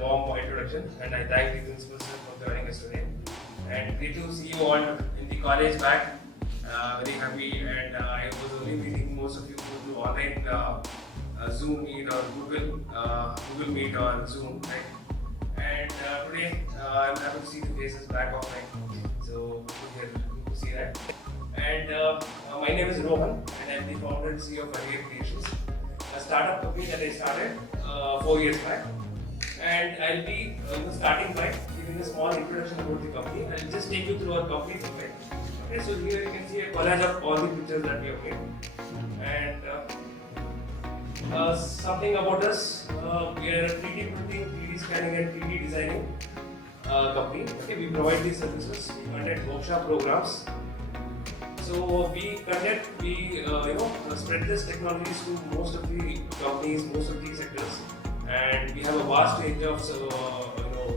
warm introduction, and I thank the principal sir for joining us today. And great to see you all in the college back. Very happy, and I was only meeting most of you through online Zoom Meet or Google Meet or Zoom, right? And today I'm happy to see the faces back offline. So good to see that. And my name is Rohan, and I'm the founder and CEO of Arya Creations, a startup company that I started 4 years back. And I'll be starting by giving a small introduction about the company. I'll just take you through our company profile. Okay, so here you can see a collage of all the pictures that we have made. And something about us, we are a 3D printing, 3D scanning and 3D designing company. Okay, we provide these services, we conduct workshop programs. So we spread this technologies to most of the companies, most of the sectors, and we have a vast range of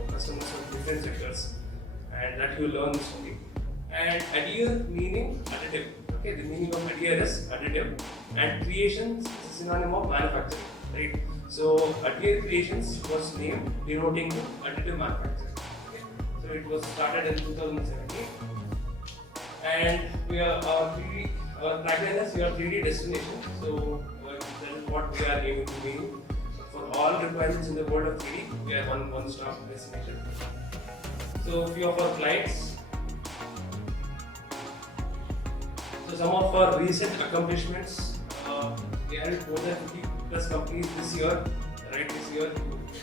customers from different sectors, and that you learn this from. And adhere meaning additive. Okay, the meaning of adhere is additive, and creations is a synonym of manufacturing, right? So adhere creations was named denoting to additive manufacturing. Okay, so it was started in 2017. And we are our tagline is we are 3D destination. So that is what we are aiming to be. For all requirements in the world of 3D, we are one-stop destination. So few of our clients. So some of our recent accomplishments, we added more than 50 plus companies this year, right? This year,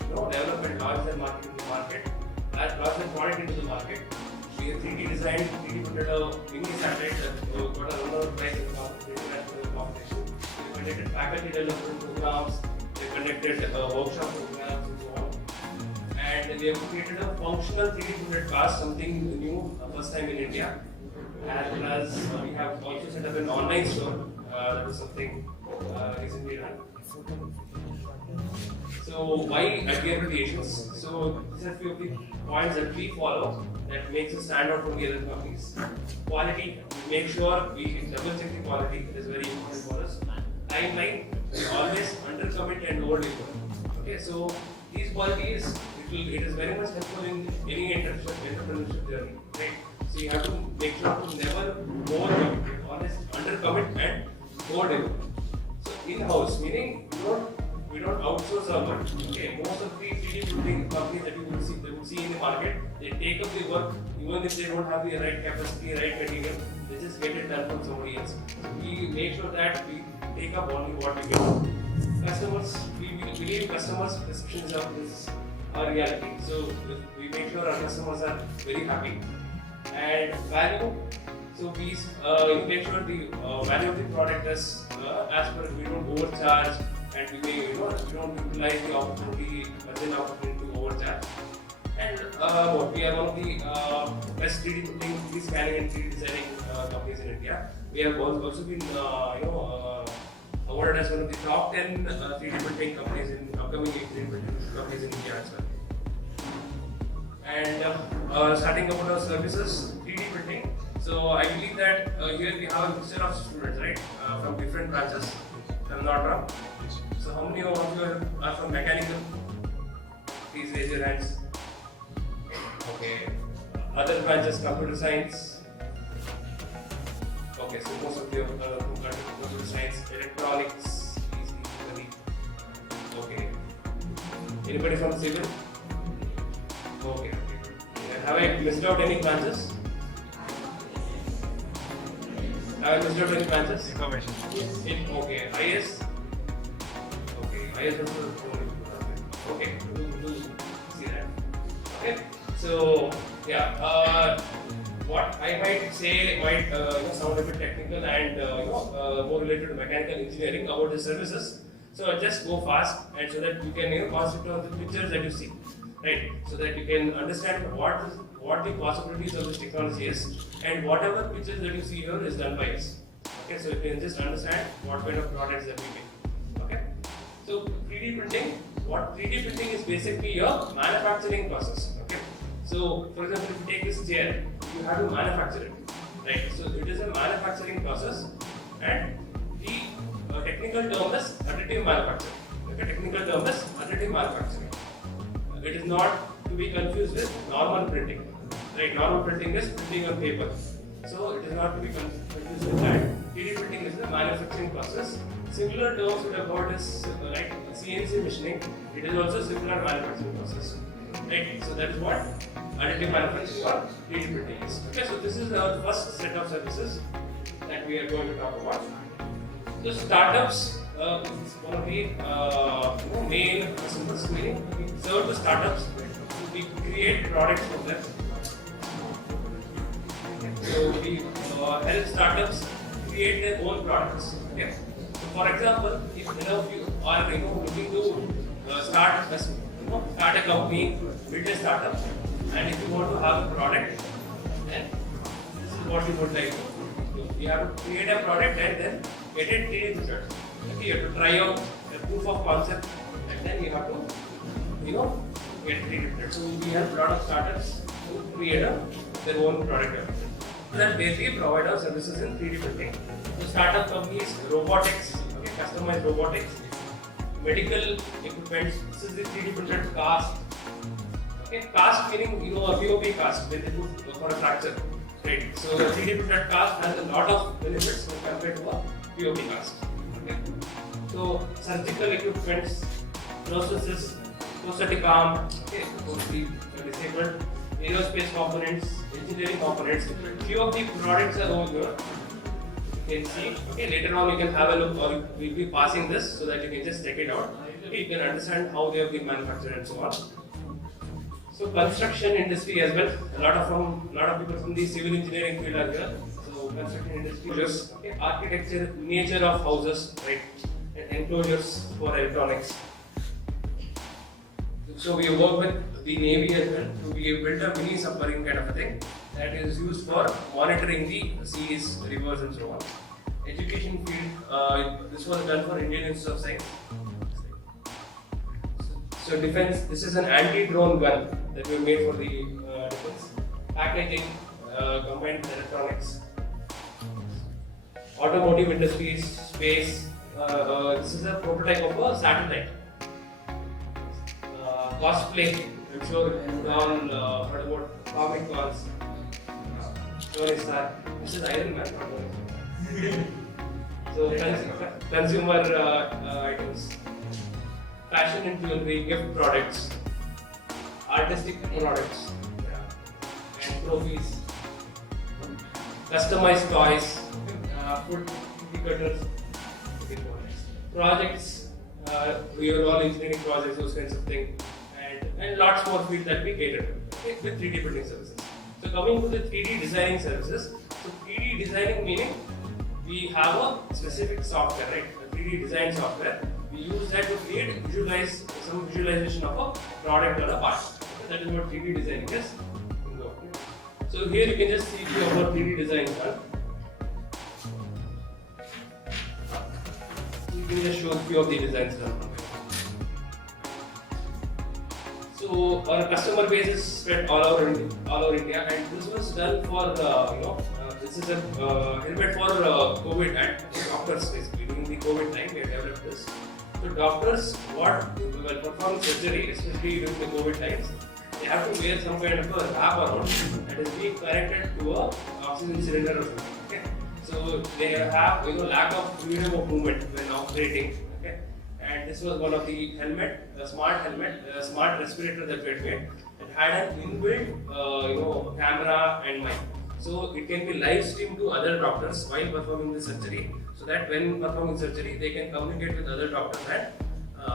develop and launch their market into the market, launch their product into the market. We have 3D designed, 3D printed a mini satellite that got a runner prize in the international competition. We conducted faculty development programs, we conducted workshop programs and so on. And we have created a functional 3D printed cars, something new, first time in India. As well as we have also set up an online store, that was something recently done. So why Adhere Creations? So these are a few of the points that we follow that makes us stand out from the other companies. Quality, we make sure we double check the quality, it is very important for us. Timeline, we always under commit and over deliver. Okay, so these qualities, it is very much helpful in any entrepreneurship journey, right? So you have to make sure to never over commit, always under commit and over deliver. So in-house, meaning we don't outsource our work. Okay, most of the 3D printing companies that you would see in the market, they take up the work even if they don't have the right capacity, right material, they just get it done from somebody else. We make sure that we take up only what we get. Customers, we believe customers' perceptions of this are reality. So we make sure our customers are very happy. And value, so we make sure the value of the product is as per, we don't overcharge. And we don't utilize the opportunity, urgent opportunity to overcharge. And we are one of the best 3D printing, 3D scanning and 3D designing companies in India. We have also been awarded as one of the top 10 3D printing companies in upcoming 3D printing companies in India as well. And starting about our services, 3D printing. So I believe that here we have a mixture of students, right, from different branches. If I'm not wrong. So how many of you are from mechanical? Please raise your hands. Okay. Other branches, computer science. Okay, so most of you are from computer science, electronics, easily. Okay. Anybody from civil? Okay. Have I missed out any branches? Have I missed out any branches? Information. Okay. IS? Okay, we'll see that. Okay, so yeah, what I might say might sound a bit technical and more related to mechanical engineering about the services. So I'll just go fast and so that you can concentrate on the pictures that you see, right? So that you can understand what the possibilities of this technology is, and whatever pictures that you see here is done by us. Okay, so you can just understand what kind of products that we make. So 3D printing, what 3D printing is basically your manufacturing process. Okay. So for example, if you take this chair, you have to manufacture it, right? So it is a manufacturing process, and the technical term is additive manufacturing. Okay, technical term is additive manufacturing. it is not to be confused with normal printing. Right? Normal printing is printing on paper. So it is not to be confused with that. 3D printing is the manufacturing process. Similar terms we have got is like CNC machining. It is also similar manufacturing process. Right? So that is what additive manufacturing or 3D printing is. Okay, so this is our first set of services that we are going to talk about. So startups is one of the main customers. Meaning we serve the startups. We create products for them. So we help startups create their own products. Okay. So for example, if you are looking to start a company, build a startup, and if you want to have a product, then this is what you would like to do. You have to create a product and then get it 3D printed. Okay, you have to try out a proof of concept, and then you have to get 3D printed. So we have a lot of startups to create their own product. That basically provide our services in 3D printing. So startup companies, robotics, customized robotics, medical equipment. This is the 3D printed cast. Okay, cast meaning a POP cast when they put for a fracture. Right. So the 3D printed cast has a lot of benefits when compared to a POP cast. Okay. So surgical equipments, processes, prosthetic arm, for the disabled, aerospace components, engineering components. Few of the products are over here. You can see. Okay, later on you can have a look, or we'll be passing this so that you can just check it out. Okay, you can understand how they have been manufactured and so on. So construction industry as well. A lot of people from the civil engineering field are here. So construction industry, just architecture, nature of houses, right, and enclosures for electronics. So we work with the Navy as well. So we built a mini submarine kind of a thing that is used for monitoring the seas, rivers, and so on. Education field. This was done for Indian Institute of Science. So defense. This is an anti-drone gun that we made for the defense. Packaging, combined electronics. Automotive industries, space. This is a prototype of a satellite. Cosplay. I'm sure you all heard about Comic Cons. Tony Stark. This is Iron Man. So consumer items, fashion and jewelry, gift products, artistic products, and trophies, customized toys, food cutters, projects. We are all engineering projects, those kinds of things, and lots more fields that we cater to with 3D printing services. So coming to the 3D designing services. So 3D designing meaning we have a specific software, right? A 3D design software. We use that to create some visualization of a product or a part. So that is what 3D designing is. So here you can just see our 3D design done. You can just show a few of the designs done. So our customer base is spread all over India, and this was done for this is a helmet for COVID and doctors basically during the COVID time we have developed this. So doctors while performing surgery, especially during the COVID times, they have to wear some kind of a wrap around that is being connected to a oxygen cylinder or something. Okay, so they have lack of freedom of movement when operating. Okay. And this was one of the a smart respirator that we had made. It had an inbuilt, camera and mic. So it can be live streamed to other doctors while performing the surgery. So that when performing surgery, they can communicate with other doctors and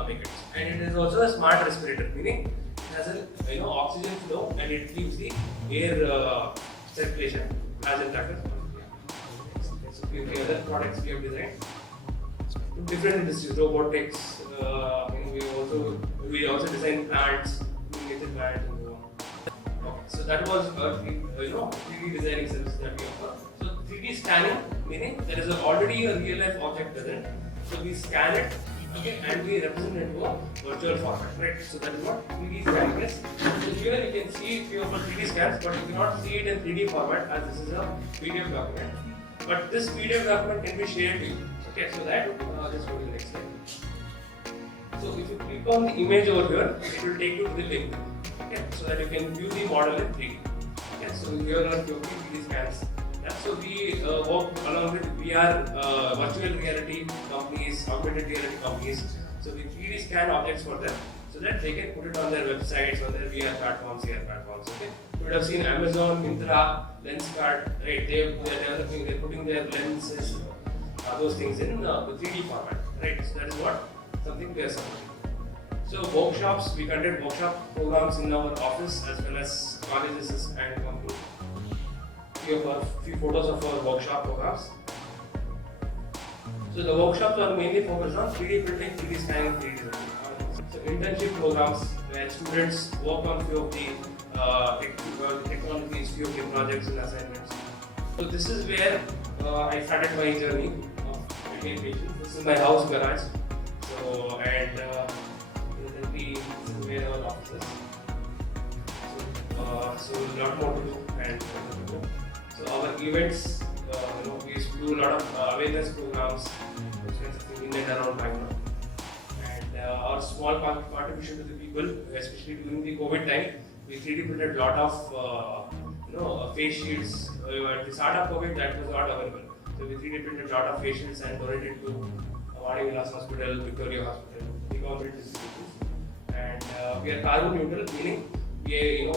make it. And it is also a smart respirator, meaning it has an oxygen flow and it keeps the air circulation as intact. So the other products we have designed. Different industries, robotics. We also design plants, nature plants, and so on. Okay, so that was 3D designing service that we offer. So 3D scanning, meaning there is already a real life object present. So we scan it, okay, and we represent it to a virtual format, right? So that is what 3D scanning is. So here you can see a few of our 3D scans, but you cannot see it in 3D format as this is a PDF document. But this PDF document can be shared to you. Okay, so that let's go to the next slide. So if you click on the image over here, it will take you to the link. Okay, so that you can view the model in 3D. Okay, so here are your 3D scans. Yeah, so we work along with VR, virtual reality companies, augmented reality companies. So we 3D scan objects for them so that they can put it on their websites, on their VR platforms, AR platforms. Okay, you would have seen Amazon, Myntra, Lenskart, right? They're developing, they're putting their lenses, those things in the 3D format, right? So that is what something we are supporting. So workshops, we conduct workshop programs in our office as well as colleges and companies. We have a few photos of our workshop programs. So the workshops are mainly focused on 3D printing, 3D scanning, 3D design. So internship programs where students work on few of the technologies, few of the projects and assignments. So this is where I started my journey of education. This is my house garage. So and presently this is where our office is. So a lot more to do and so our events, we used to do a lot of awareness programs, those kinds of things in and around Bangalore. And our small contribution to the people, especially during the COVID time, we 3D printed a lot of face shields. At the start of COVID, that was not available. So we 3D printed a lot of face shields and donated to Vadi Vilas Hospital, Victoria Hospital, the government institutions. And we are carbon neutral, meaning we,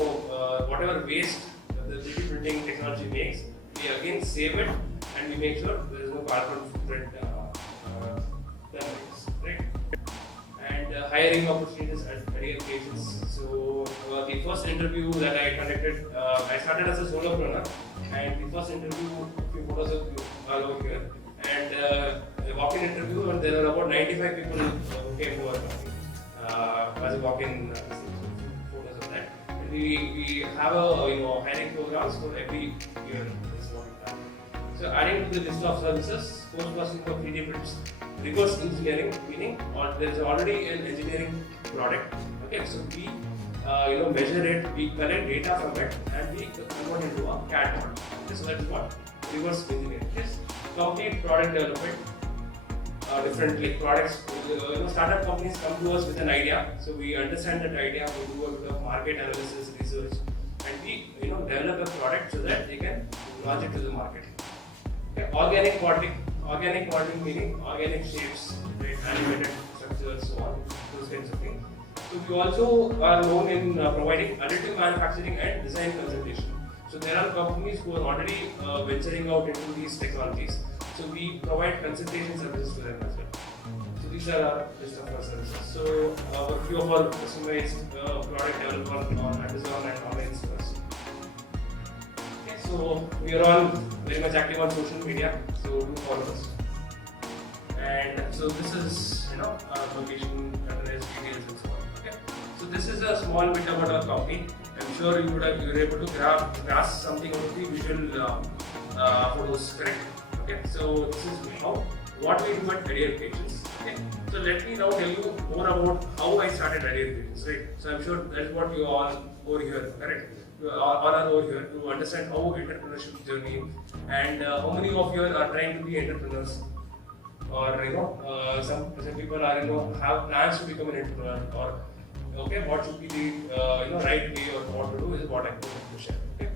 whatever waste the 3D printing technology makes, we again save it and we make sure there is no carbon footprint right? And hiring opportunities at career locations. So the first interview that I conducted, I started as a solopreneur, and the first interview, few photos of are over here, and a walk-in interview, and there are about 95 people who came to our company as a walk-in. Photos of that. We have a hiring programs for every year. So adding to the list of services, post processing for 3D prints, reverse engineering, meaning there is already an engineering product. Okay, so we measure it, we collect data from it, and we convert it into a CAD model. Okay, so that is what reverse engineering is. Complete product development. Different products. Startup companies come to us with an idea, so we understand that idea, we do a bit of market analysis, research, and we develop a product so that they can launch it to the market. Okay. Organic modeling meaning organic shapes, right, animated structures, so on, those kinds of things. So we also are known in providing additive manufacturing and design consultation. So there are companies who are already venturing out into these technologies. So we provide consultation services to them as well. So these are our list of our services. So a few of our customized product development on Amazon and online stores. Okay, so we are all very much active on social media. So do follow us. And so this is our location, address, details, and so on. Okay. So this is a small bit about our company. I'm sure you were able to grasp something out of the visual photos, correct? Okay, so this is what we do at Career Locations. Okay, so let me now tell you more about how I started Career Locations, right? So I'm sure that's what you all over here, correct? You all are over here to understand how entrepreneurship journey and how many of you are trying to be entrepreneurs, or some people are have plans to become an entrepreneur, or okay, what should be the right way or what to do is what I'm going to share. Okay,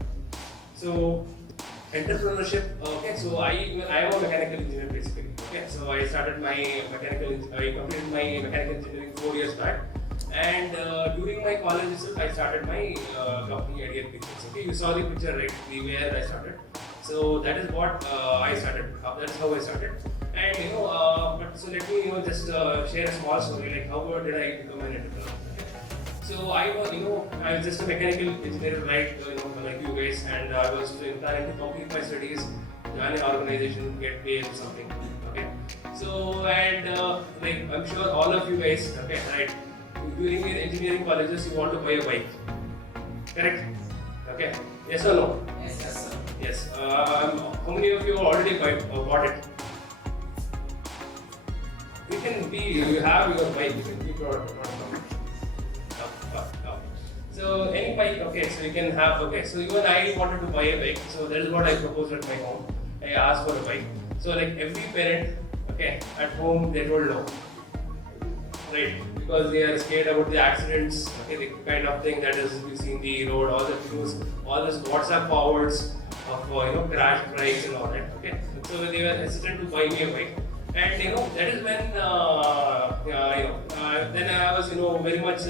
so. Entrepreneurship. Okay, so I am a mechanical engineer basically. Okay, so I completed my mechanical engineering 4 years back, and during my college itself, I started my company Ideal Pictures. Okay, you saw the picture right, where I started. So that is what I started. That is how I started. And but so let me just share a small story like how did I become an entrepreneur. So I was just a mechanical engineer, right? Like you guys, and I was planning to complete my studies, join an organization, get paid or something. Okay. So and like I'm sure all of you guys, okay, right? During your engineering colleges, you want to buy a bike, correct? Okay. Yes or no? Yes, yes, sir. Yes. How many of you already bought it? You have your bike. You can be proud. So any bike, okay, so you can have, okay, so even I wanted to buy a bike, so that is what I proposed at my home. I asked for a bike. So like every parent, okay, at home they told no, right? because they are scared about the accidents, okay, the kind of thing that is we see in the road, all the news, all this WhatsApp forwards of crash bikes and all that. Okay, so they were hesitant to buy me a bike, and that is when then I was very much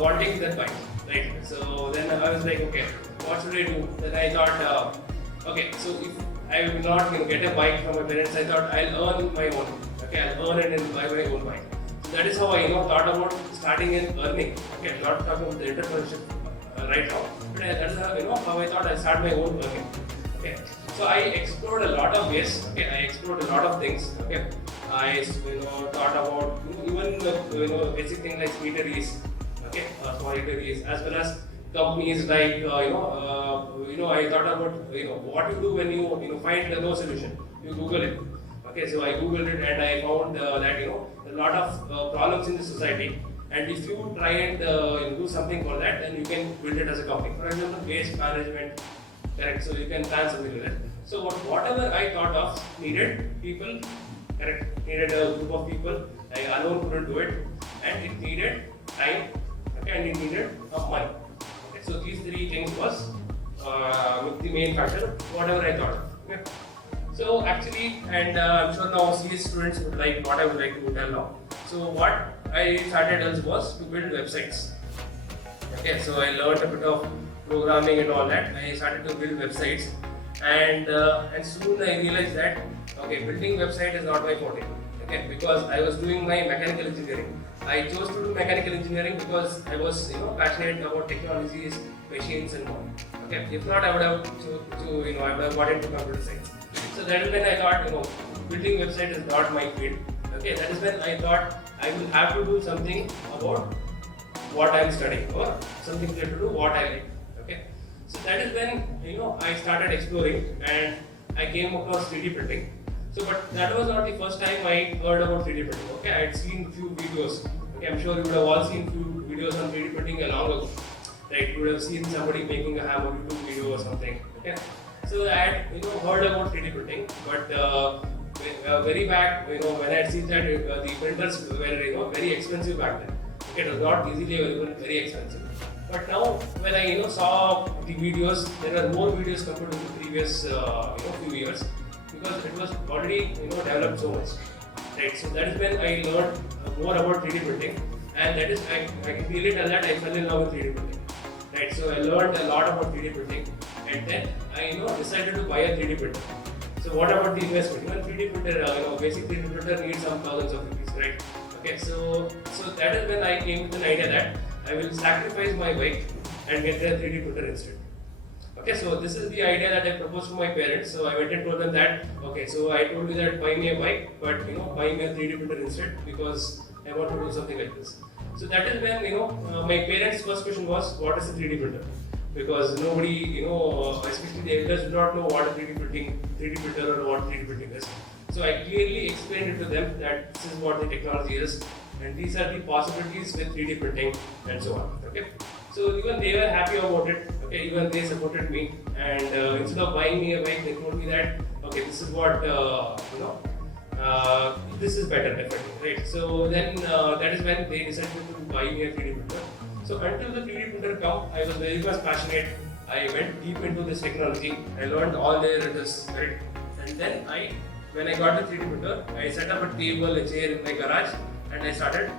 wanting that bike, right? So then I was like, okay, what should I do? Then I thought, okay, so if I will not get a bike from my parents, I thought I'll earn my own. Okay, I'll earn it and buy my own bike. So that is how I thought about starting in earning. Okay, I'm not talking about the entrepreneurship right now, but that is how I thought I'll start my own earning. Okay, so I explored a lot of ways. Okay, I explored a lot of things. Okay, I thought about even basic things like sweeteries. Okay, small eateries, as well as companies like I thought about what you do when you find no solution. You Google it. Okay, so I googled it and I found that a lot of problems in the society, and if you try and do something for that, then you can build it as a company. For example, waste management, correct? So you can plan something like that. So whatever I thought of needed people, correct? Needed a group of people. I alone couldn't do it, and it needed time, okay, and it needed money. Okay, so these three things was the main factor. Whatever I thought of. Okay. So actually, and I'm sure now CS students would like what I would like to tell now. So what I started was to build websites. Okay, so I learned a bit of programming and all that. I started to build websites, and soon I realized that building website is not my forte. Okay, because I was doing my mechanical engineering. I chose to do mechanical engineering because I was passionate about technologies, machines, and all. Okay, if not, I would have I would have got into computer science. So that is when I thought, building website is not my field. Okay, that is when I thought I will have to do something about what I am studying or something related to what I like. Okay, so that is when I started exploring and I came across 3D printing. So, but that was not the first time I heard about 3D printing. Okay, I had seen few videos. Okay, I'm sure you would have all seen few videos on 3D printing long ago. Right, you would have seen somebody making a hammer YouTube video or something. Okay. So I had heard about 3D printing, but very back when I had seen that the printers were very expensive back then. Okay, it was not easily available, very expensive. But now when I saw the videos, there were more videos compared to the previous few years, because it was already developed so much. Right, so that is when I learned more about 3D printing, and that is I can clearly tell that I fell in love with 3D printing. Right, so I learned a lot about 3D printing, and then I decided to buy a 3D printer. So what about the investment? Even 3D printer, basic 3D printer needs some thousands of rupees, right? Okay, so that is when I came with an idea that I will sacrifice my bike and get a 3D printer instead. Okay, so this is the idea that I proposed to my parents. So I went and told them that, okay, so I told you that buy me a bike, but buy me a 3D printer instead because I want to do something like this. So that is when my parents' first question was, what is a 3D printer? Because nobody, especially the elders, do not know what a 3D printer or what 3D printing is. So I clearly explained it to them that this is what the technology is, and these are the possibilities with 3D printing and so on. Okay, so even they were happy about it. Okay, even they supported me, and instead of buying me a bike, they told me that this is what this is better, definitely, right? So then that is when they decided to buy me a 3D printer. So until the 3D printer come, I was very much passionate. I went deep into this technology. I learned all there is, right? And then when I got the 3D printer, I set up a table, a chair in my garage, and I started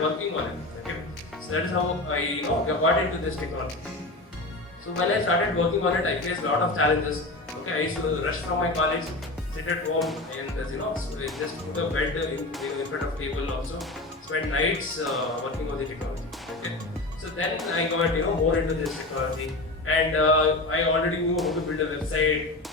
working on it. Okay, so that is how I got into this technology. So when I started working on it, I faced a lot of challenges. Okay, I used to rush from my college, sit at home, and just put a bed in front of table also. Spend nights working on the technology. Okay, so then I got more into this technology, and I already knew how to build a website,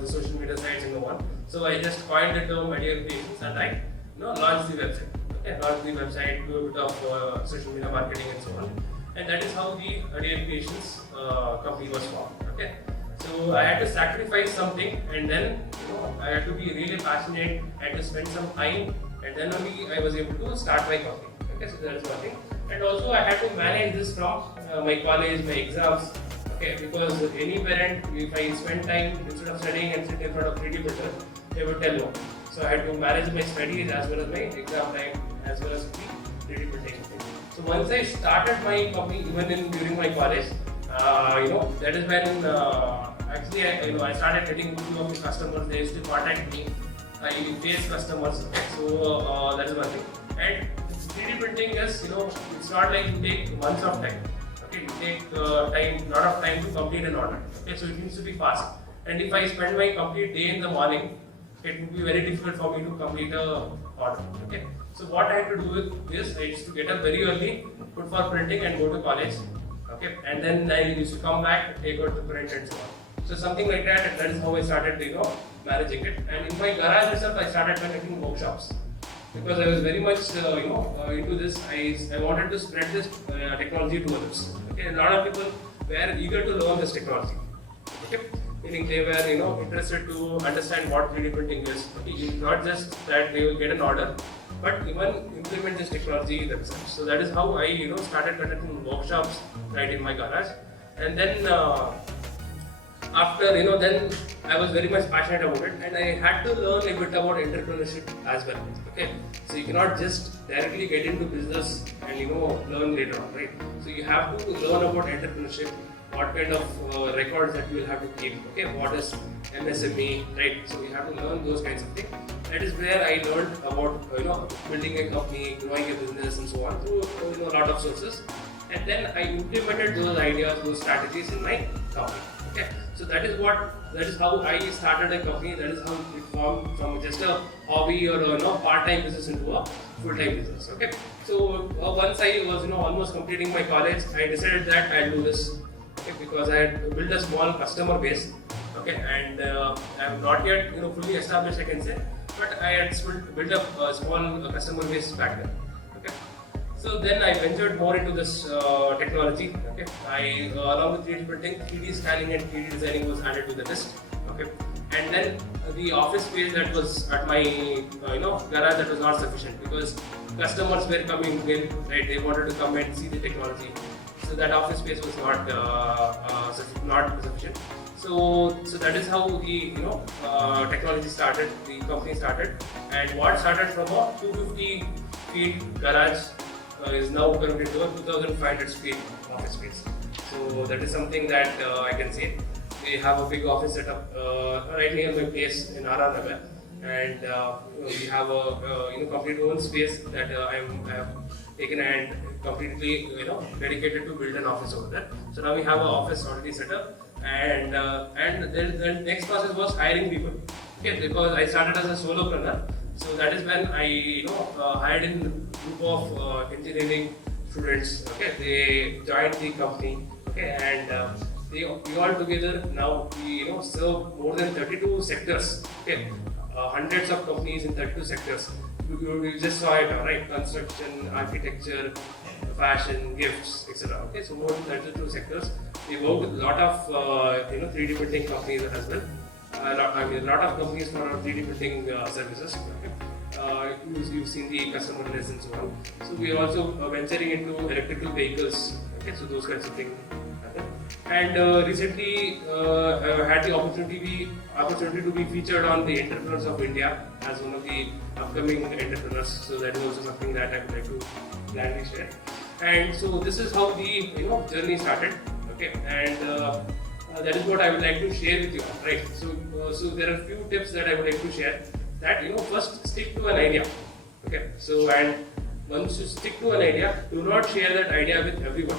the social media sites and so on. So I just coined the term Ideal Creations and I launched the website. Okay, launched the website, do a bit of social media marketing and so on. And that is how the Ideal Creations company was formed. Okay, so I had to sacrifice something, and then I had to be really passionate. I had to spend some time, and then only I was able to start my company. Okay, so that is one thing. And also I had to manage this from my college, my exams. Okay, because any parent, if I spend time instead of studying and sit in front of 3D printer, they would tell no. So I had to manage my studies as well as my exam time, as well as the 3D printing thing. So once I started my company, even during my college, that is when actually I started getting few of the customers. They used to contact me. I face customers. So that is one thing. And 3D printing is, it's not like you take months of time. Okay, you take lot of time to complete an order. Okay, so it needs to be fast. And if I spend my complete day in the morning, it would be very difficult for me to complete a order. Okay, so what I had to do with this, I used to get up very early, put for printing, and go to college. Okay, and then I used to come back, take out the print and so on. So something like that, and that is how I started, managing it. And in my garage itself, I started conducting workshops because I was very much, into this. I wanted to spread this technology to others. Okay, and a lot of people were eager to learn this technology. Okay, meaning they were, interested to understand what 3D printing is. Okay, not just that they will get an order, but even implement this technology themselves. So that is how I, started conducting workshops right in my garage. And then after, then I was very much passionate about it, and I had to learn a bit about entrepreneurship as well. Okay, so you cannot just directly get into business and learn later on, right? So you have to learn about entrepreneurship, what kind of records that you will have to keep. Okay, what is MSME, right? So you have to learn those kinds of things. That is where I learned about building a company, growing a business, and so on through a lot of sources. And then I implemented those ideas, those strategies in my company. Okay, so that is how I started a company. That is how it formed from just a hobby or part-time business into a full-time business. Okay, so once I was almost completing my college, I decided that I'll do this. Okay, because I had built a small customer base. Okay, and I'm not yet fully established, I can say, but I had built up a small customer base back then. Okay, so then I ventured more into this technology. Okay, I along with 3D printing, 3D scanning and 3D designing was added to the list. Okay, and then the office space that was at my garage, that was not sufficient because customers were coming in, right? They wanted to come and see the technology. So that office space was not sufficient. So that is how the technology started, the company started, and what started from a 250 feet garage is now converted to a 2,500 feet office space. So that is something that I can say. We have a big office set up right near my place in RR Nagar, and we have a complete own space that I have taken and completely dedicated to build an office over there. So now we have an office already set up, and the next process was hiring people. Okay, because I started as a solopreneur, so that is when I hired in a group of engineering students. Okay, they joined the company. Okay, and we all together now we serve more than 32 sectors. Okay, hundreds of companies in 32 sectors. You just saw it, right? Construction, architecture, fashion, gifts, etc. Okay, so more than 32 sectors. We work with a lot of 3D printing companies as well. A lot of companies for our 3D printing services. Okay. You've seen the customer list and so on. So we are also venturing into electrical vehicles. Okay, so those kinds of things. And recently I had the opportunity to be featured on the Entrepreneurs of India as one of the upcoming entrepreneurs. So that is also something that I would like to gladly share. And so this is how the journey started. Okay, and that is what I would like to share with you. Right. So there are a few tips that I would like to share. That first stick to an idea. Okay. So and once you stick to an idea, do not share that idea with everyone.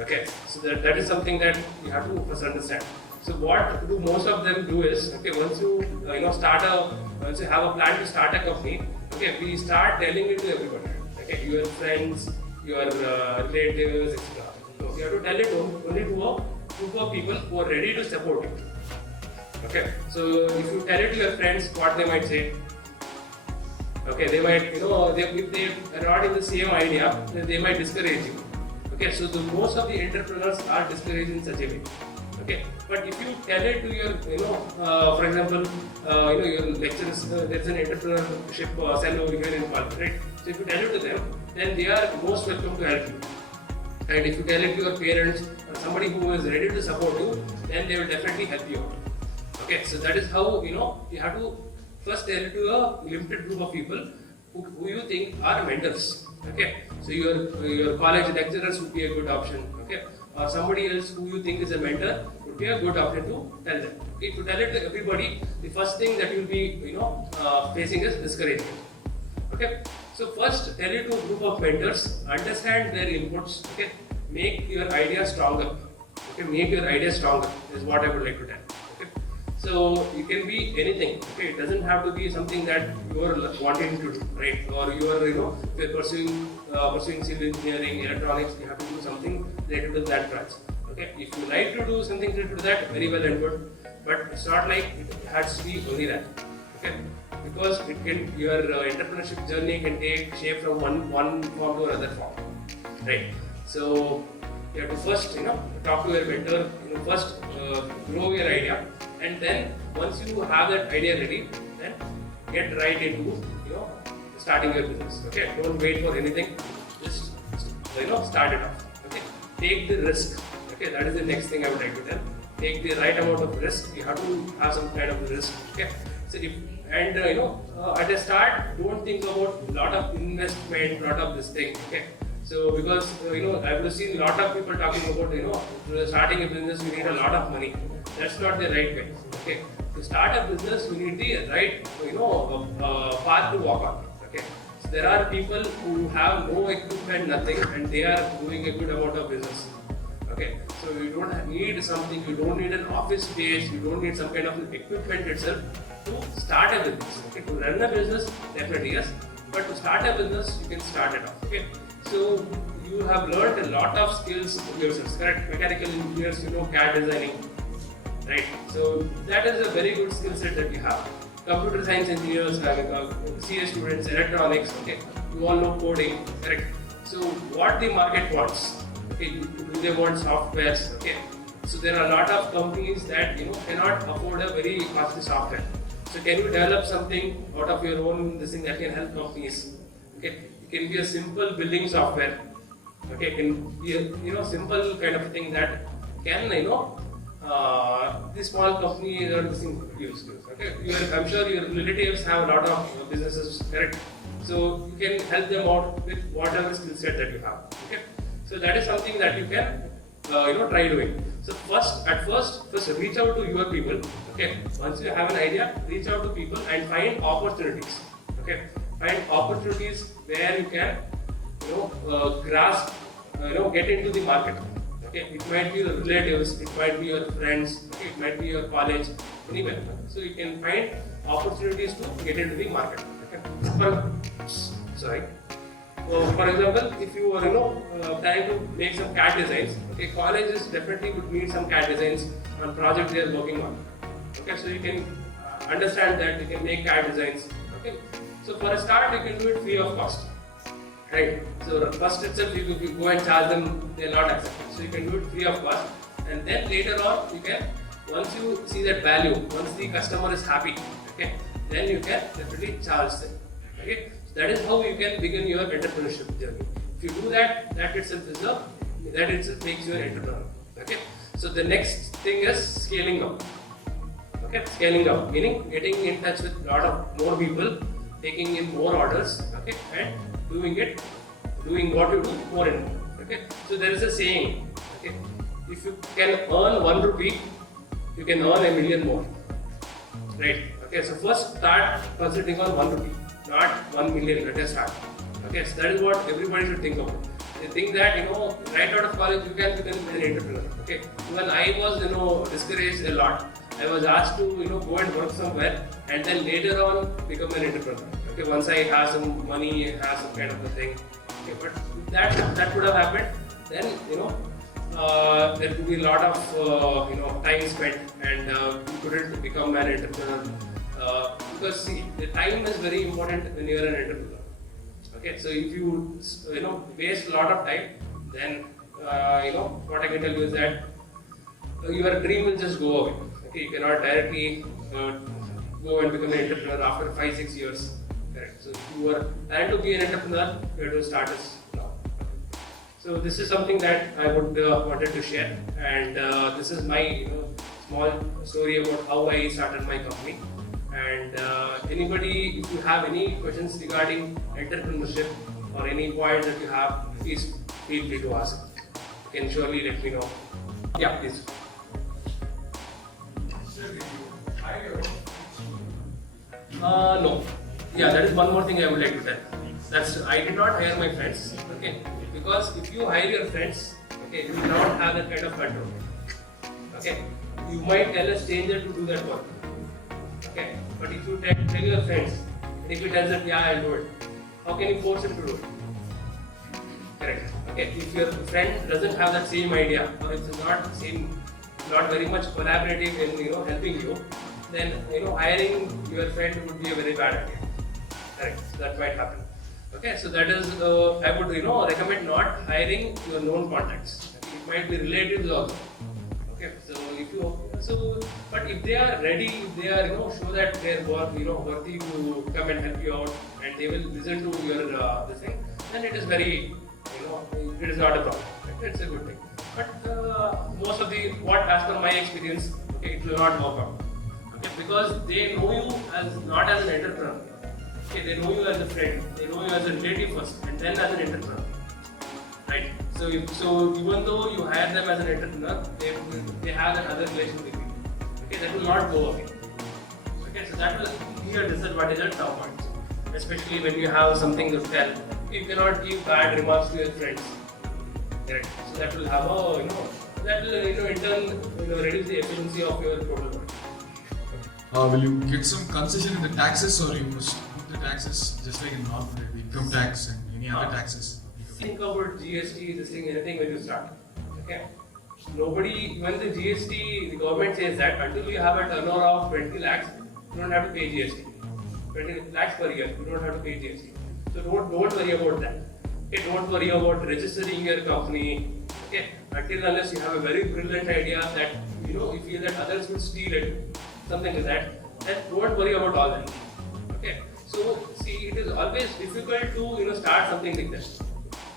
Okay, so that is something that you have to first understand. So what do most of them do is, okay, once you once you have a plan to start a company, okay, we start telling it to everybody. Okay, your friends, your relatives, etc. So you have to tell it only to a group of people who are ready to support you. Okay, so if you tell it to your friends, what they might say. Okay, they might if they are not in the same idea, then they might discourage you. Okay, so most of the entrepreneurs are discouraged in such a way. Okay, but if you tell it to your, for example, your lecturers, there's an entrepreneurship cell over here in Palm, right? So if you tell it to them, then they are most welcome to help you. And if you tell it to your parents or somebody who is ready to support you, then they will definitely help you out. Okay, so that is how you have to First tell it to a limited group of people who you think are mentors. Okay, so your college lecturers would be a good option. Okay, or somebody else who you think is a mentor would be a good option to tell them. Okay, if you tell it to everybody, the first thing that you'll be facing is discouragement. Okay, so first tell it to a group of mentors, understand their inputs. Okay, make your idea stronger. Okay, make your idea stronger is what I would like to tell. Okay, so it can be anything. Okay, it doesn't have to be something that you are wanting to do, right? Or you are, if you're pursuing civil engineering, electronics, you have to do something related to that branch. Okay, if you like to do something related to that, very well and good. But it's not like it has to be only that. Okay, because your entrepreneurship journey can take shape from one form to another form, right? So you have to first, talk to your mentor. First grow your idea, and then once you have that idea ready, then get right into, starting your business. Okay, don't wait for anything. Just, start it off. Okay, take the risk. Okay, that is the next thing I would like to tell. Take the right amount of risk. You have to have some kind of risk. Okay, so at the start, don't think about a lot of investment, lot of this thing. Okay. So because I've seen a lot of people talking about starting a business you need a lot of money. That's not the right way. Okay, to start a business you need the right path to walk on. Okay, so there are people who have no equipment, nothing, and they are doing a good amount of business. Okay, so you don't need something. You don't need an office space. You don't need some kind of equipment itself to start a business. Okay, to run a business definitely yes, but to start a business you can start it off. Okay. So you have learned a lot of skills yourselves, correct? Mechanical engineers, CAD designing, right? So that is a very good skill set that you have. Computer science engineers, CS students, electronics, okay? You all know coding, correct? So what the market wants, okay? Do they want softwares, okay? So there are a lot of companies that cannot afford a very costly software. So can you develop something out of your own this thing that can help companies? Okay. Can be a simple building software. Okay, can be a simple kind of thing that can the small company or this thing use. Okay, I'm sure your relatives have a lot of businesses, correct? So you can help them out with whatever skill set that you have. Okay, so that is something that you can try doing. So first reach out to your people. Okay, once you have an idea, reach out to people and find opportunities. Okay. Find opportunities where you can, grasp, get into the market. Okay, it might be your relatives, it might be your friends, okay, it might be your college, anywhere. So you can find opportunities to get into the market. Okay. For example, if you are, trying to make some CAD designs, okay, colleges definitely would need some CAD designs on projects they are working on. Okay, so you can understand that you can make CAD designs. Okay. So for a start, you can do it free of cost, right? So first itself, you go and charge them, they are not accepted. So you can do it free of cost, and then later on, you can, once you see that value, once the customer is happy, okay, then you can definitely charge them. Okay, so that is how you can begin your entrepreneurship journey. If you do that, that itself makes you an entrepreneur. Okay, so the next thing is scaling up. Okay, scaling up meaning getting in touch with a lot of more people, taking in more orders, okay, and doing what you do more and more. Okay, so there is a saying, okay, if you can earn 1 rupee, you can earn 1,000,000 more, right? Okay, so first start concentrating on 1 rupee, not 1 million. Let us start. Okay, so that is what everybody should think about. They think that right out of college you can become an entrepreneur. Okay, when I was discouraged a lot. I was asked to go and work somewhere and then later on become an entrepreneur. Okay, once I have some money, have some kind of a thing. Okay, but that would have happened, then there could be a lot of time spent and you couldn't become an entrepreneur because see, the time is very important when you are an entrepreneur. Okay, so if you waste a lot of time, then what I can tell you is that your dream will just go away. Okay, you cannot directly go and become an entrepreneur after 5-6 years. Correct. So if you are trying to be an entrepreneur, you have to start as now. So this is something that I would wanted to share, and this is my small story about how I started my company. And anybody, if you have any questions regarding entrepreneurship or any points that you have, please feel free to ask. You can surely let me know. Yeah, please. No. Yeah, that is one more thing I would like to tell. I did not hire my friends. Okay, because if you hire your friends, okay, you will not have that kind of control. Okay, you might tell a stranger to do that work. Okay, but if you tell your friends, and if he tells that yeah, I'll do it, how can you force him to do it? Correct. Okay, if your friend doesn't have that same idea, or it's not very much collaborative in helping you, then hiring your friend would be a very bad idea. Correct. So that might happen. Okay, so that is I would recommend not hiring your known contacts. Okay, it might be relatives also. Okay, so but if they are ready, if they are show that they are worthy to come and help you out, and they will listen to your this thing, then it is very it is not a problem. Okay, it's a good thing. But most of what as per my experience, okay, it will not work out. Okay, because they know you as not as an entrepreneur. Okay, they know you as a friend, they know you as a relative first, and then as an entrepreneur. Right. So even though you hire them as an entrepreneur, they have that other relation with you. Okay, that will not go away. Okay, so that will be a disadvantage at some points, especially when you have something to tell. You cannot give bad remarks to your friends. Correct. So that will have that will in turn reduce the efficiency of your total work. Will you get some concession in the taxes, or you must put the taxes just like in normal income tax and any other taxes? Think about GST, this thing, anything when you start. Okay. When the GST, the government says that until you have a turnover of 20 lakhs, you don't have to pay GST. 20 lakhs per year, you don't have to pay GST. So don't worry about that. Okay, don't worry about registering your company. Okay, until unless you have a very brilliant idea that you feel that others will steal it, something like that, then don't worry about all that. Okay, so see, it is always difficult to start something like that.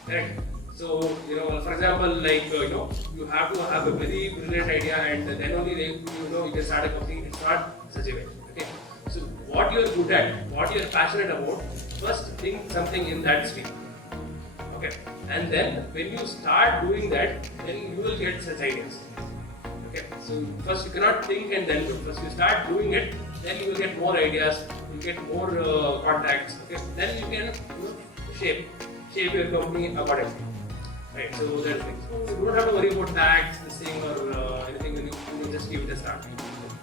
Correct. So for example, like you have to have a very brilliant idea, and then only you can start a company. It's not such a way. Okay. So what you are good at, what you are passionate about, first think something in that stream. Okay. And then when you start doing that, then you will get such ideas. Okay. So first you cannot think and then do. First you start doing it, then you will get more ideas, you get more contacts. Okay. Then you can shape your company accordingly. Right, so that's it. So you don't have to worry about tax, this thing, or anything when you just give it a start.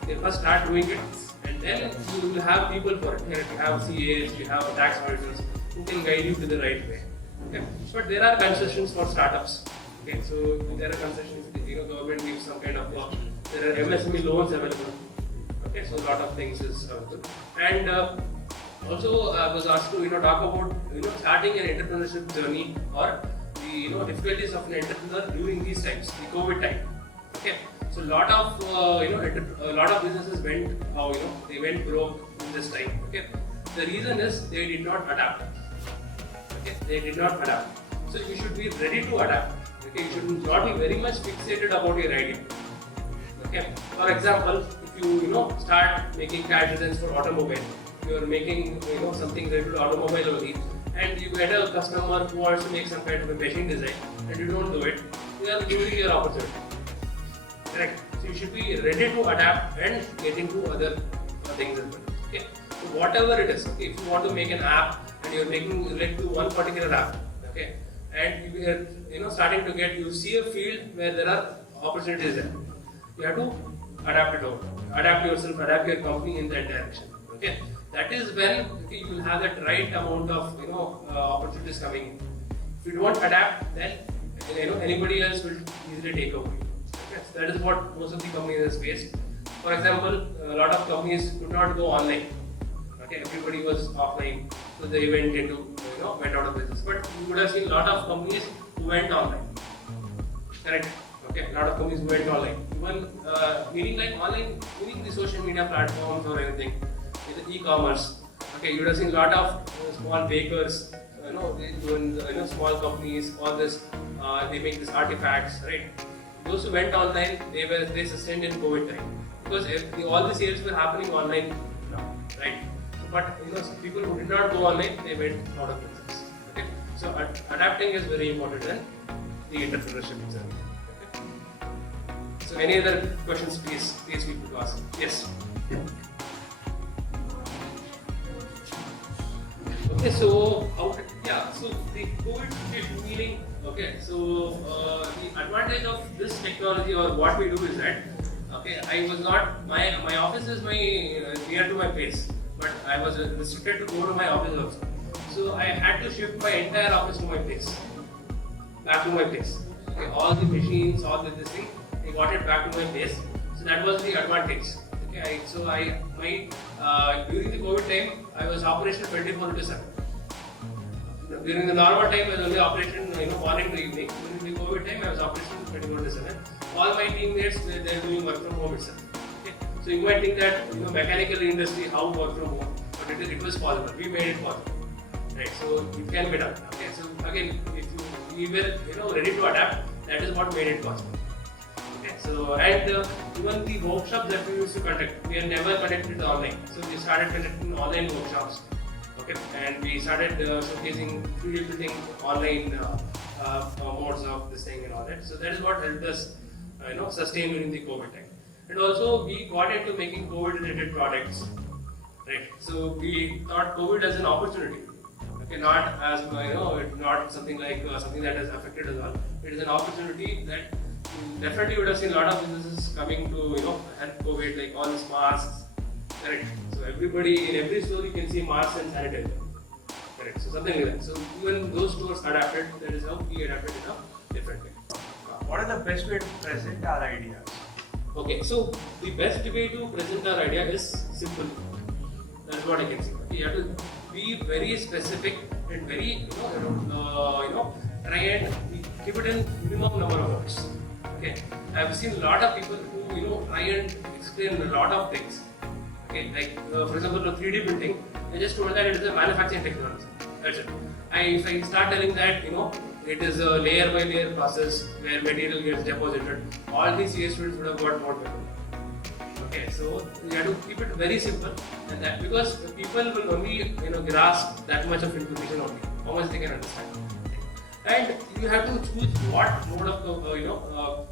You first start doing it, and then you will have people for it. You have CAs, you have tax auditors who can guide you to the right way. Okay. But there are concessions for startups. Okay, so there are concessions. Government gives some kind of there are MSME loans available. Okay, so a lot of things is available. And also, I was asked to talk about starting an entrepreneurship journey, or the difficulties of an entrepreneur during these times, the COVID time. Okay, so a lot of businesses went broke in this time. Okay, the reason is they did not adapt. Okay, they did not adapt. So you should be ready to adapt. Okay, you should not be very much fixated about your idea. Okay, for example, if you start making CAD designs for automobile. You are making something related to automobile only, and you get a customer who wants to make some kind of a machine design, and you don't do it, you are losing your opportunity. Correct. So you should be ready to adapt and get into other things as well. Okay. So whatever it is, okay, if you want to make an app and you are making relate to one particular app, okay, and you are starting to you see a field where there are opportunities there. You have to adapt yourself, adapt your company in that direction. Okay. That is when you will have that right amount of opportunities coming in. If you don't adapt, then anybody else will easily take over. Okay. So that is what most of the companies have faced. For example, a lot of companies could not go online. Okay, everybody was offline, so they went out of business. But you would have seen a lot of companies who went online. Correct. Okay, a lot of companies who went online. Even meaning like online, meaning the social media platforms or anything. The e-commerce. Okay, you would have seen a lot of small bakers, small companies, all this, they make these artifacts, right? Those who went online, they sustained in COVID time because all the sales were happening online now. right? But people who did not go online, they went out of business. Okay, so adapting is very important in the entrepreneurship journey. Okay. So any other questions, please feel free to ask. Yes. Okay, so so the COVID situation meaning, okay, so the advantage of this technology or what we do is that, okay, I was not, my office is near to my place, but I was restricted to go to my office also. So I had to shift my entire office to my place, back to my place. Okay, all the machines, all this thing, I got it back to my place. So that was the advantage. Okay, during the COVID time, I was operational 24/7. During the normal time, I was only operational, morning to evening. During the COVID time, I was operational 24/7. All my teammates, they're doing work from home itself. Okay? So you might think that, mechanical industry, how work from home, but it was possible. We made it possible. Right? So it can be done. Okay? So again, we were, ready to adapt. That is what made it possible. Okay? So even the workshops that we used to conduct, we had never conducted online. So we started conducting online workshops. Okay, and we started showcasing 3D printing online modes of this thing and all that. So that is what helped us, sustain during the COVID time. And also we got into making COVID-related products, right? So we thought COVID as an opportunity. Okay, not as not something like something that has affected us all. It is an opportunity that definitely would have seen a lot of businesses coming to help COVID, like all these masks. Correct. So everybody in every store you can see masks and sanitizer. Correct. So something like that. So even those stores adapted. That is how we adapted in a different way. What is the best way to present our ideas? Okay. So the best way to present our idea is simple. That's what I can say. You have to be very specific and very try and keep it in minimum number of words. Okay. I've seen a lot of people who try and explain a lot of things. Okay, like for example, 3D printing, I just told that it is a manufacturing technology. That's it. If I start telling that, it is a layer by layer process where material gets deposited, all these CS students would have got more better. Okay, so you have to keep it very simple, and that because people will only grasp that much of information only, how much they can understand. And you have to choose what mode of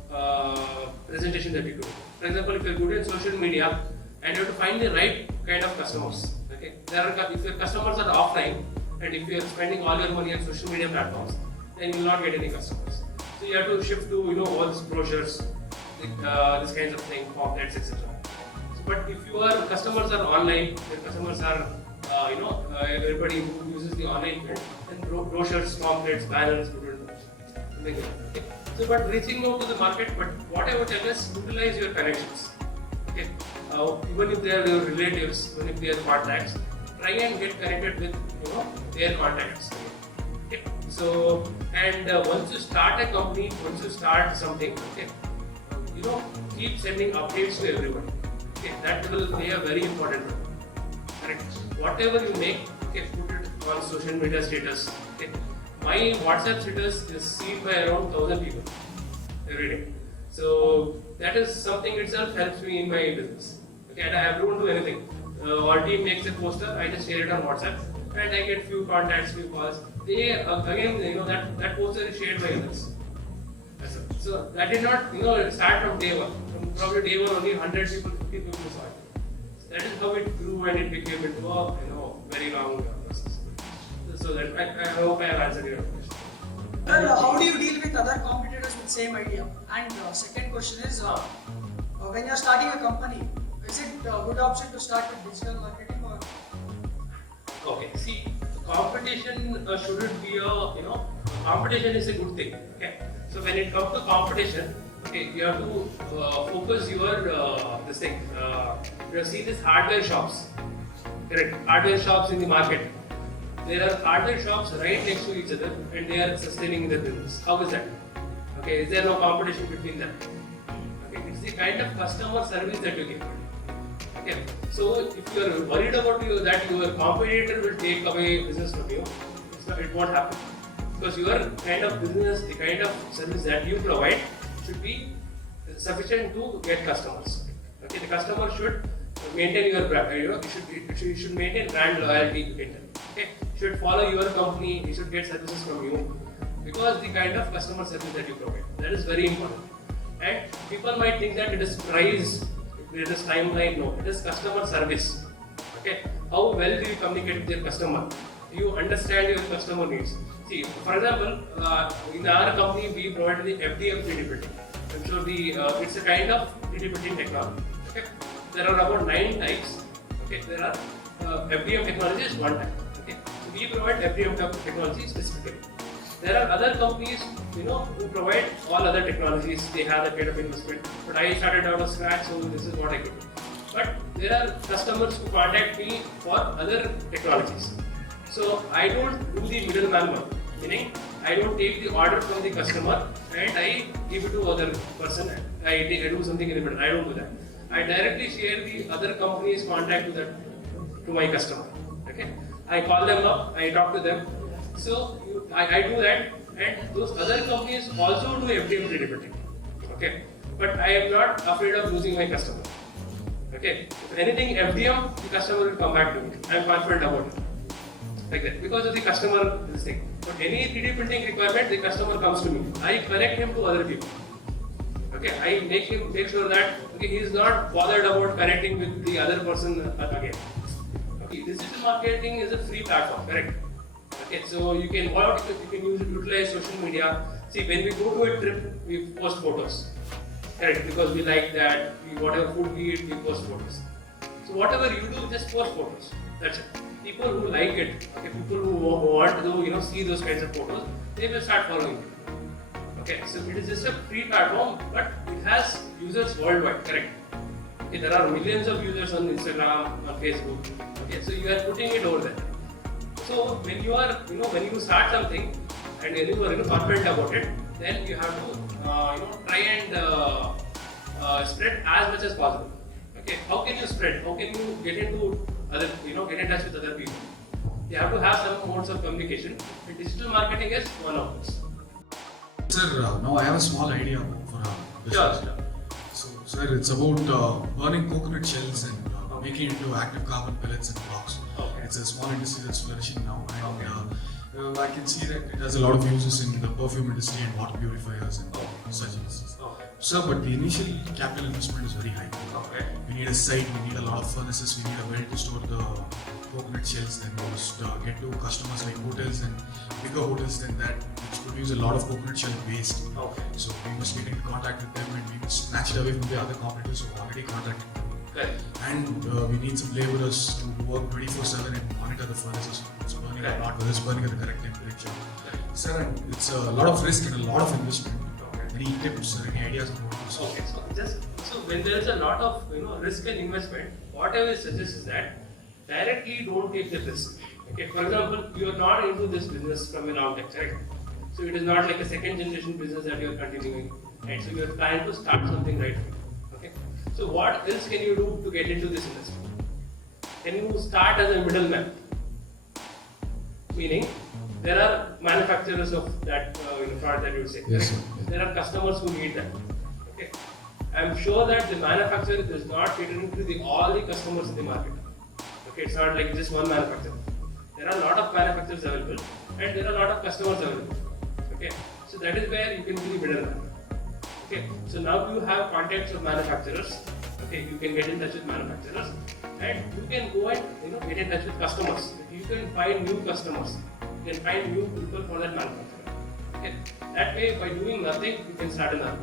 presentation that you do. For example, if you're good in social media, and you have to find the right kind of customers. Okay, if your customers are offline, and if you are spending all your money on social media platforms, then you will not get any customers. So you have to shift to all these brochures, this kinds of thing, pamphlets, etc. So, but if your customers are online, your customers are everybody who uses the online field, then brochures, pamphlets, banners, something like that. Okay. So, but reaching out to the market, but what I would tell is utilize your connections. Okay. Even if they are your relatives, even if they are contacts, try and get connected with their contacts. Okay. So once you start a company, once you start something, okay, keep sending updates to everyone. Okay, that will play a very important role. Correct. Whatever you make, okay, put it on social media status. Okay. My WhatsApp status is seen by around 1,000 people every day. So that is something itself helps me in my business. Okay, and I don't do anything. Our team makes a poster, I just share it on WhatsApp, and I get few contacts, few calls. They again, that poster is shared by others. So that did not start from day one. From probably day one, only 100 people, 50 people saw it. So that is how it grew and it became into a very long process. So that I hope I have answered your question. How do you deal with other competitors with same idea? And second question is, when you are starting a company, is it a good option to start with digital marketing or? Okay, see, competition shouldn't be competition is a good thing. Okay, so when it comes to competition, okay, you have to focus your this thing. You see these hardware shops, correct? Hardware shops in the market. There are hardware shops right next to each other, and they are sustaining their business. How is that? Okay, is there no competition between them? Okay, it's the kind of customer service that you give. Okay, so if you are worried about that your competitor will take away business from you, it won't happen. Because your kind of business, the kind of service that you provide should be sufficient to get customers. Okay, the customer should maintain your brand. You should maintain brand loyalty. You can tell. Okay, you should follow your company. You should get services from you because the kind of customer service that you provide, that is very important. And people might think that it is price, it is timeline. No, it is customer service. Okay, how well do you communicate with your customer? Do you understand your customer needs? See, for example, in our company we provide the FDM 3D printing. I'm sure it's a kind of 3D printing technology. Okay, there are about 9 types. Okay, there are FDM technology is one type. Okay, so we provide FDM technology specifically. There are other companies, who provide all other technologies. They have that kind of investment. But I started out of scratch, so this is what I could do. But there are customers who contact me for other technologies. So I don't do the middleman one. Meaning, I don't take the order from the customer and I give it to other person. I do something in the middle. I don't do that. I directly share the other company's contact to my customer. Okay, I call them up. I talk to them. So I do that, and those other companies also do FDM 3D printing. Okay, but I am not afraid of losing my customer. Okay, if anything FDM, the customer will come back to me. I am confident about it. Like that, because of the customer this thing. But any 3D printing requirement, the customer comes to me. I connect him to other people. Okay, I make sure that he is not bothered about connecting with the other person again. Okay, digital marketing is a free platform, correct? Okay, so you can utilize social media. See, when we go to a trip, we post photos, correct? Because we like that. Whatever food we eat, we post photos. So whatever you do, just post photos. That's it. People who like it, okay, people who want to see those kinds of photos, they will start following you. Okay, so it is just a free platform, but it has users worldwide, correct? Okay, there are millions of users on Instagram, on Facebook. Okay, so you are putting it over there. So when you are, when you start something and when you are confident about it, then you have to, try and spread as much as possible. Okay, how can you spread? How can you get into other, get in touch with other people? You have to have some modes of communication. And digital marketing is one of those. Sir, now I have a small idea for business. Sure. So, sir, it's about burning coconut shells and making it into active carbon pellets and blocks. Okay. It's a small industry that's flourishing now, and I can see that it has a lot of uses in the perfume industry and water purifiers and such industries. Okay. Sir, but the initial capital investment is very high. Okay. We need a site, we need a lot of furnaces, we need a well to store the coconut shells, then we must get to customers like hotels and bigger hotels than that, which produce a lot of coconut shell waste. Okay. So we must get into contact with them and we must snatch it away from the other competitors who already contacted them. Correct. And we need some laborers to work 24/7 and monitor the furnaces, it's burning or not, whether it's burning at the correct temperature. Sir, and it's a lot of risk and a lot of investment. Any tips or any ideas about this? Okay, so when there is a lot of risk and investment, what I will suggest is that directly don't take the risk. Okay, for example, you are not into this business from a long time, correct? So it is not like a second generation business that you are continuing, right? So you are trying to start something right away. Okay, so what else can you do to get into this industry? Can you start as a middleman? Meaning, there are manufacturers of that product that you say. Yes, sir. There are customers who need that. Okay, I'm sure that the manufacturer is not catering to all the customers in the market. Okay, it's not like just one manufacturer. There are a lot of manufacturers available, and there are a lot of customers available. Okay, so that is where you can be the middleman. Okay, so now you have contacts of manufacturers. Okay, you can get in touch with manufacturers, and you can go and get in touch with customers. You can find new customers. You can find new people for that manufacturer. Okay, that way by doing nothing, you can start another.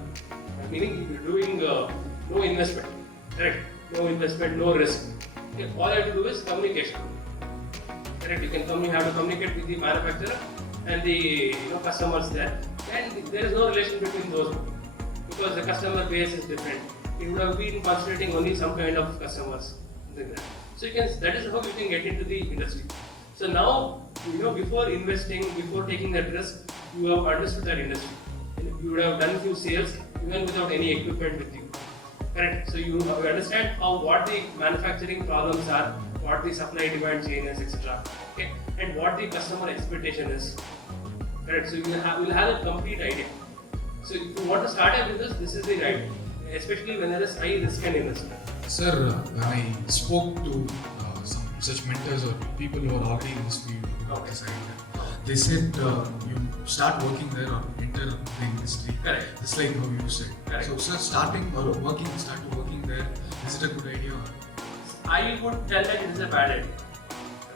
Meaning you're doing no investment, correct? No investment, no risk. Okay, all I have to do is communication. Correct? You have to communicate with the manufacturer and the customers there, and there is no relation between those because the customer base is different. You would have been concentrating only some kind of customers. So that is how you can get into the industry. So now, before investing, before taking that risk, you have understood that industry. You would have done few sales even without any equipment with you. Correct? So you understand what the manufacturing problems are, what the supply demand chain is, etc. Okay? And what the customer expectation is. Correct? So you will have a complete idea. So if you want to start a business, this is the right way. Especially when there is high risk and investment. Sir, when I spoke to some such mentors or people who are already in this field about this idea, they said you start working there or enter the industry. Correct. Just like how you said. Correct. So, sir, start working there, is it a good idea? I would tell that it is a bad idea.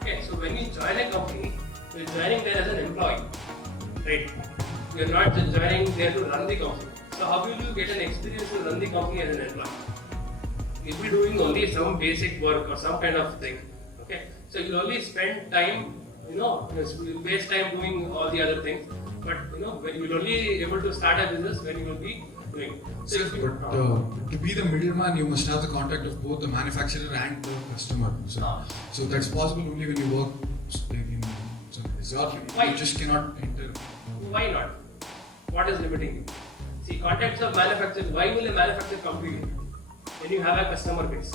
Okay, so when you join a company, you're joining there as an employee, right? You're not just joining there to run the company. So how will you get an experience to run the company as an employee? You'll be doing only some basic work or some kind of thing. Okay, so you'll only spend time, you'll waste time doing all the other things. But when you'll only able to start a business when you will be doing. So Sir, if you, but to be the middleman, you must have the contact of both the manufacturer and the customer. Sir. So that's possible only when you work in some resort. Why? You just cannot enter. why not? What is limiting you? See, contacts of manufacturers. Why will a manufacturer come to you when you have a customer base?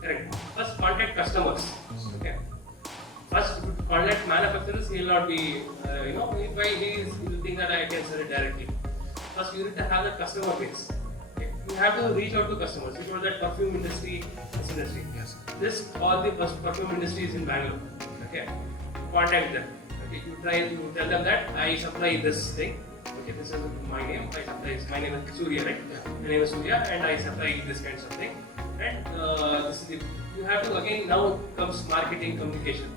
Correct. First, contact customers. Okay. First, contact manufacturers. He will not be, why he will think that I can sell it directly. First, you need to have the customer base. Okay. You have to reach out to customers. You know that perfume industry, this industry. Yes. This all the perfume industry is in Bangalore. Okay. Contact them. Okay. You tell them that I supply this thing. Okay, this is my name. My name is Surya, right? Yeah. My name is Surya, and I supply this kind of thing. And this is you have to again now comes marketing communication.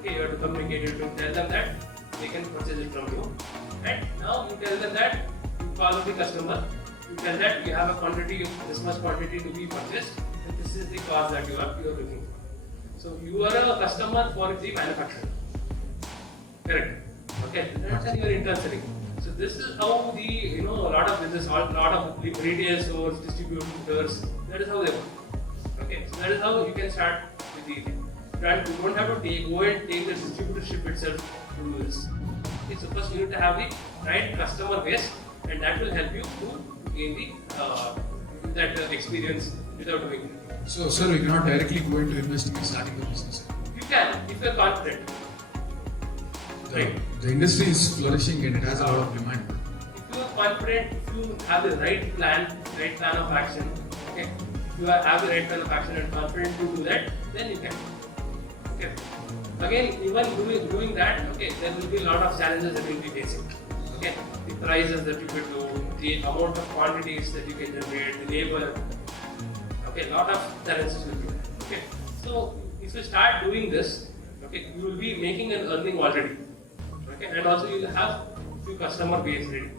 Okay, you have to communicate. You have to tell them that they can purchase it from you. And now you tell them that you call the customer. You tell that you have a quantity, this much quantity to be purchased, and this is the cost that you are looking for. So you are a customer for the manufacturer. Correct. Okay, that's your intern selling. So this is how the a lot of business, a lot of retail stores, distributors, that is how they work. Okay, so that is how you can start with the brand. You don't have to go and take the distributorship itself to do this. Okay, so first you need to have the right customer base, and that will help you to gain the that experience without doing it. So, sir, we cannot directly go into investing and starting the business. You can if you are confident. Right. The industry is flourishing and it has a lot of demand. If you are confident, if you have the right plan of action, okay, if you have the right plan of action and confident to do that, then you can. Okay. Again, even doing that, okay, there will be a lot of challenges that you will be facing. Okay, the prices that you could do, the amount of quantities that you can generate, the labor. Okay, a lot of challenges will be there. Okay, so if you start doing this, okay, you will be making an earning already. Okay, and also you will have few customer base ready.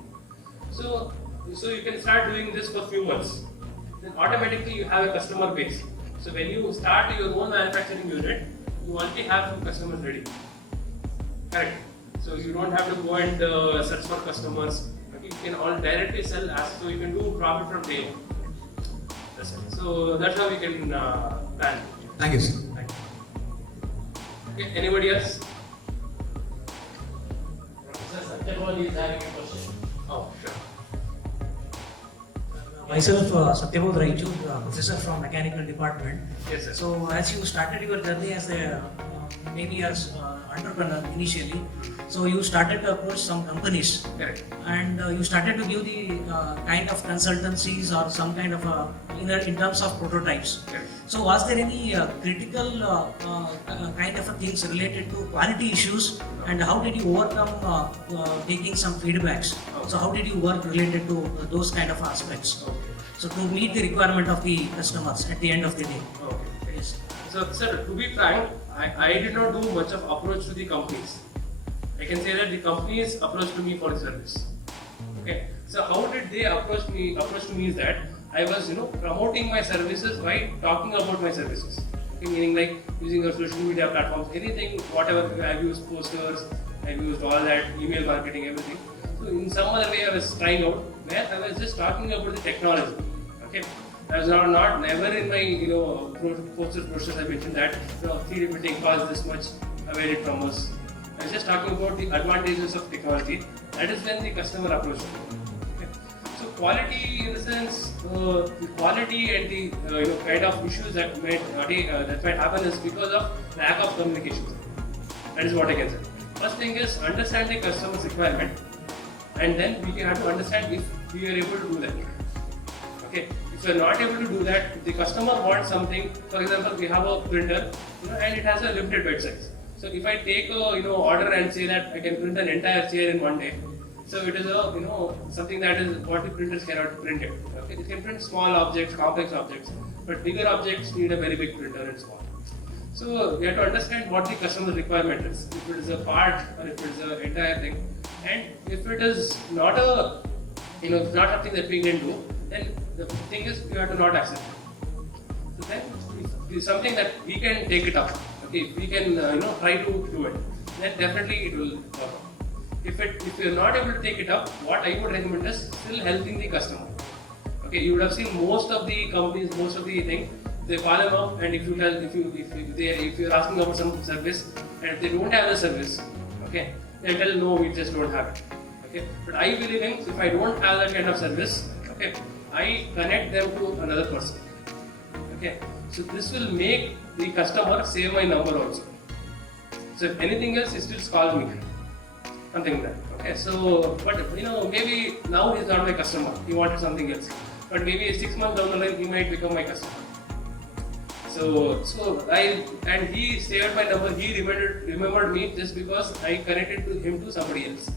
So you can start doing this for few months. Then automatically you have a customer base. So when you start your own manufacturing unit, you already have few customers ready. Correct. So you don't have to go and search for customers. Okay, you can all directly sell so you can do profit from day one. That's it. So that's how we can plan. Thank you, sir. Thank you. Okay, anybody else? Satyabal is having a question. Oh, sure. Myself, Satyabal Raichur, professor from mechanical department. Yes, sir. So, as you started your journey as a maybe as entrepreneur initially, so you started to approach some companies, Correct. and you started to give the kind of consultancies or some kind of in terms of prototypes. Correct. So, was there any critical kind of things related to quality issues, and how did you overcome taking some feedbacks? So, how did you work related to those kind of aspects? Okay. So, to meet the requirement of the customers at the end of the day. Okay. Yes. So, sir, to be frank, I did not do much of approach to the companies. I can say that the companies approached to me for the service. Okay. So, how did they approach me? Approach to me is that I was, promoting my services by talking about my services. Okay, meaning like using your social media platforms, anything, whatever. I've used posters, I've used all that, email marketing, everything. So, in some other way, I was trying out where I was just talking about the technology. Okay. I was not never in my posters brochures I mentioned that 3D printing costs this much, avail it from us. I was just talking about the advantages of technology. That is when the customer approached me. Okay. So quality in the sense, the quality and the kind of issues that might happen is because of lack of communication. That is what I can say. First thing is understand the customer's requirement, and then we can have to understand if we are able to do that. Okay. If you're not able to do that, the customer wants something. For example, we have a printer, and it has a limited bed size. So if I take a order and say that I can print an entire chair in one day, so it is a something that is what the printers cannot print it. Okay, it can print small objects, complex objects, but bigger objects need a very big printer and small. So we have to understand what the customer requirement is. If it is a part or if it is an entire thing, and if it is not a not something that we can do, then the thing is you have to not accept it. So then it's something that we can take it up. Okay, if we can try to do it, then definitely it will work. If you are not able to take it up, what I would recommend is still helping the customer. Okay, you would have seen most of the companies, most of the thing, they call them up, and if you're asking about some service, and if they don't have the service, okay, they'll tell no, we just don't have it. Okay, but I believe in if I don't have that kind of service, okay, I connect them to another person. Okay, so this will make the customer save my number also. So if anything else, he still calls me. Something like that. Okay, so but maybe now he's not my customer. He wanted something else. But maybe 6 months down the line, he might become my customer. And he saved my number. He remembered me just because I connected him to somebody else.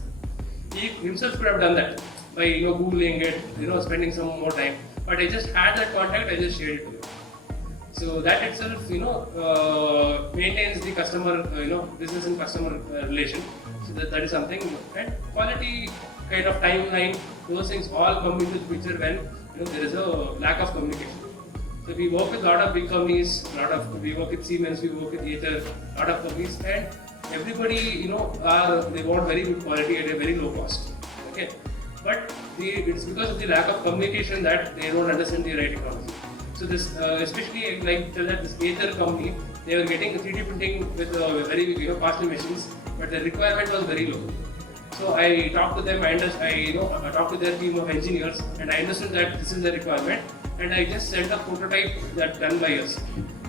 He himself could have done that by googling it, spending some more time. But I just had that contact. I just shared it to him. So that itself, maintains the customer, business and customer relation. So that is something. And quality kind of timeline, those things all come into the picture when there is a lack of communication. So we work with a lot of big companies, we work with Siemens, we work with Aether, a lot of companies, and everybody, they want very good quality at a very low cost. Okay, but it's because of the lack of communication that they don't understand the right technology. So this, especially like this Aether company, they were getting 3D printing with very costly machines, but the requirement was very low. So I talked to them, I talked to their team of engineers, and I understood that this is the requirement, and I just sent a prototype that done by us.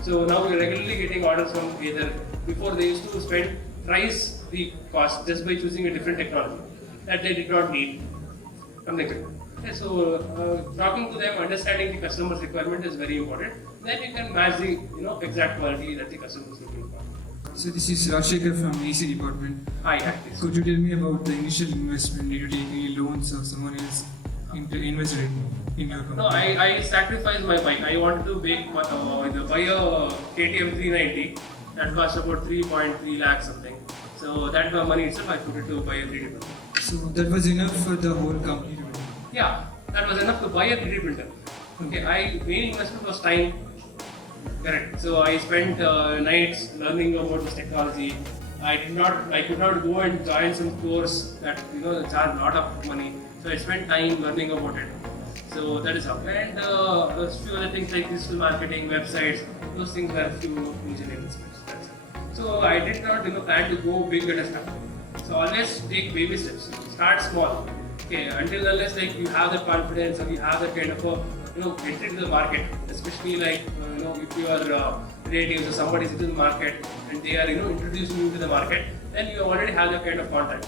So now we're regularly getting orders from Aether. Before they used to spend thrice the cost just by choosing a different technology that they did not need. Something like that. Okay, so talking to them, understanding the customer's requirement is very important. Then you can match the exact quality that the customer is looking for. So this is Rajshekhar from AC department. Hi, Could you tell me about the initial investment? Did you take any loans or someone else invested in your company? No, I sacrificed my bike. I wanted to buy a KTM 390 that cost about 3.3 lakhs something. So that money itself I put it to buy a 3D printer. So that was enough for the whole company to do? Yeah, that was enough to buy a 3D printer. Okay, main investment was time. Correct. So I spent nights learning about this technology. I could not go and join some course that charge a lot of money. So I spent time learning about it. So that is how. And a few other things like digital marketing, websites, those things were few initial investments. That's it. So I did not plan to go big at a start. So always take baby steps. Start small. Okay, until unless you have the confidence or you have that kind of a entry to the market, especially if your relatives or somebody is into the market and they are introducing you to the market, then you already have that kind of contacts.